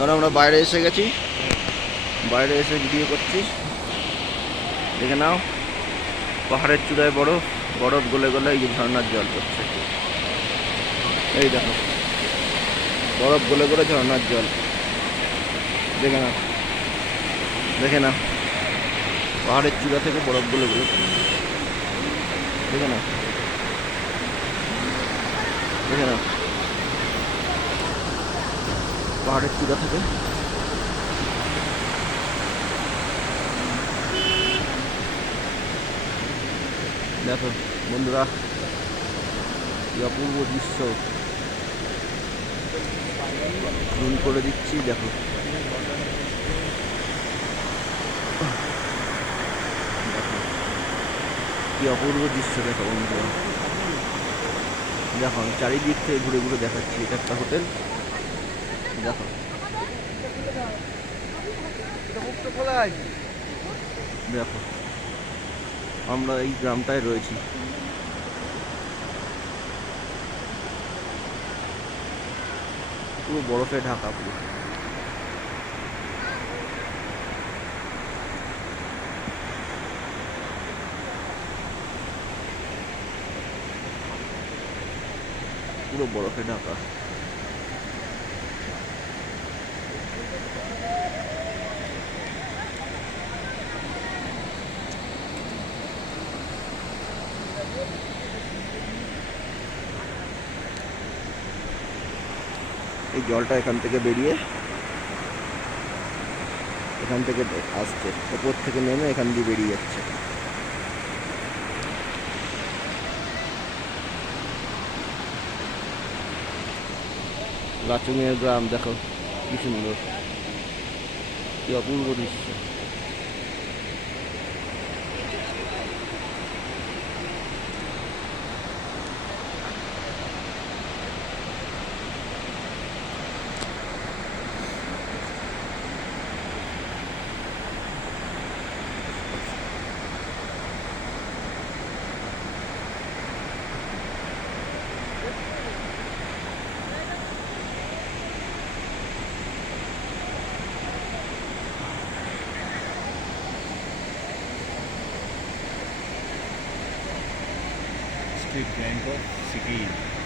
এখন আমরা বাইরে এসে গেছি, বাইরে এসে ভিডিও করছি। দেখে নাও, পাহাড়ের চূড়ায় বরফ, বরফ গলে গলে এই যে ঝর্ণার জল পড়ছে। এই দেখো, বরফ গলে গলে ঝর্ণার জল। দেখে নাও, দেখে নাও, পাহাড়ের চূড়া থেকে বরফ গলে গলে পড়ছে। দেখে নাও, দেখে নাও, পাহাড়ের চূড়া থেকে। দেখো বন্ধুরা, কি অপূর্ব দৃশ্য। জুম করে দিচ্ছি, দেখো। দেখো কি অপূর্ব দৃশ্য, দেখো বন্ধুরা। দেখো আমি চারিদিক থেকে ঘুরে ঘুরে দেখাচ্ছি। এটা একটা হোটেল, দেখো। দেখো আমরা এই গ্রামটায় রয়েছি। পুরো বরফে ঢাকা পুরো। পুরো বরফে ঢাকা। এই জলটা এখান থেকে বেরিয়ে এখান থেকে আসছে, ওপর থেকে নেমে এখান দিয়ে বেরিয়ে যাচ্ছে। লাচুংয়ের গ্রাম, দেখো কি সুন্দর, কি অপূর্ব দৃশ্য। State Bank of Sikkim.